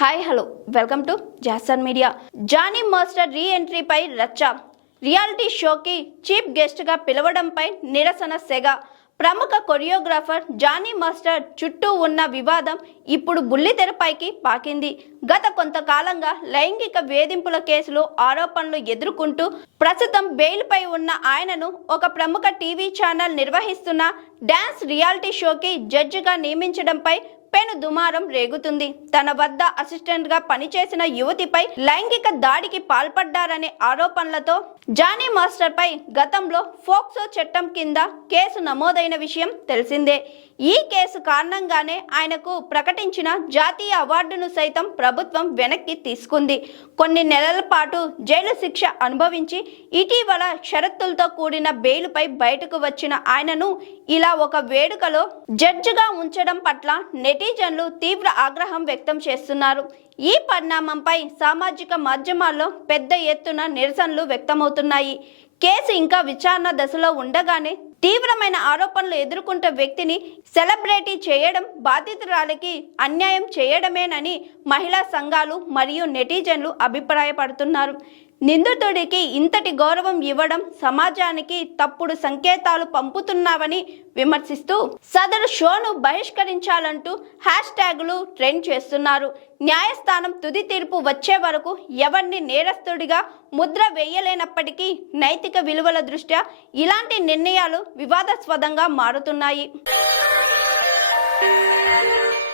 Hi hello welcome to Jason media Jani master రీ ఎంట్రీపై రచ్చ. Reality షోకి చీఫ్ గెస్ట్గా పిలవడంపై నిరసన సెగ. ప్రముఖ కొరియోగ్రాఫర్ జానీ మాస్టర్ చుట్టూ ఉన్న వివాదం ఇప్పుడు బుల్లితెరపైకి పాకింది. గత కొంతకాలంగా లైంగిక వేధింపుల కేసులో ఆరోపణలు ఎదుర్కొంటూ ప్రస్తుతం బెయిల్పై ఉన్న ఆయనను ఒక ప్రముఖ టీవీ ఛానల్ నిర్వహిస్తున్న డ్యాన్స్ రియాలిటీ షోకి జడ్జిగా నియమించడంపై పెను దుమారం రేగుతుంది. తన వద్ద అసిస్టెంట్గా పనిచేసిన యువతిపై లైంగిక దాడికి పాల్పడ్డారనే ఆరోపణలతో జానీ మాస్టర్ పై గతంలో ఫోక్సో చట్టం కింద కేసు నమోదైన విషయం తెలిసిందే. ఈ కేసు కారణంగానే ఆయనకు ప్రకటించిన జాతీయ అవార్డును సైతం ప్రభుత్వం వెనక్కి తీసుకుంది. కొన్ని నెలల పాటు జైలు శిక్ష అనుభవించి ఇటీవల షరతులతో కూడిన బెయిలుపై బయటకు వచ్చిన ఆయనను ఇలా ఒక వేడుకలో జడ్జిగా ఉంచడం పట్ల నెట్ నెటిజన్లు తీవ్ర ఆగ్రహం వ్యక్తం చేస్తున్నారు. ఈ పరిణామంపై సామాజిక మాధ్యమాల్లో పెద్ద ఎత్తున నిరసనలు వ్యక్తమవుతున్నాయి. కేసు ఇంకా విచారణ దశలో ఉండగానే తీవ్రమైన ఆరోపణలు ఎదుర్కొంటే వ్యక్తిని సెలబ్రిటీ చేయడం బాధితురాలికి అన్యాయం చేయడమేనని మహిళా సంఘాలు మరియు నెటిజన్లు అభిప్రాయపడుతున్నారు. నిందితుడికి ఇంతటి గౌరవం ఇవ్వడం సమాజానికి తప్పుడు సంకేతాలు పంపుతున్నావని విమర్శిస్తూ సదరు షోను బహిష్కరించాలంటూ హ్యాష్ ట్యాగులు ట్రెండ్ చేస్తున్నారు. న్యాయస్థానం తుది తీర్పు వచ్చే వరకు ఎవరిని నేరస్తుడిగా ముద్ర వేయలేనప్పటికీ నైతిక విలువల దృష్ట్యా ఇలాంటి నిర్ణయాలు వివాదాస్పదంగా మారుతున్నాయి.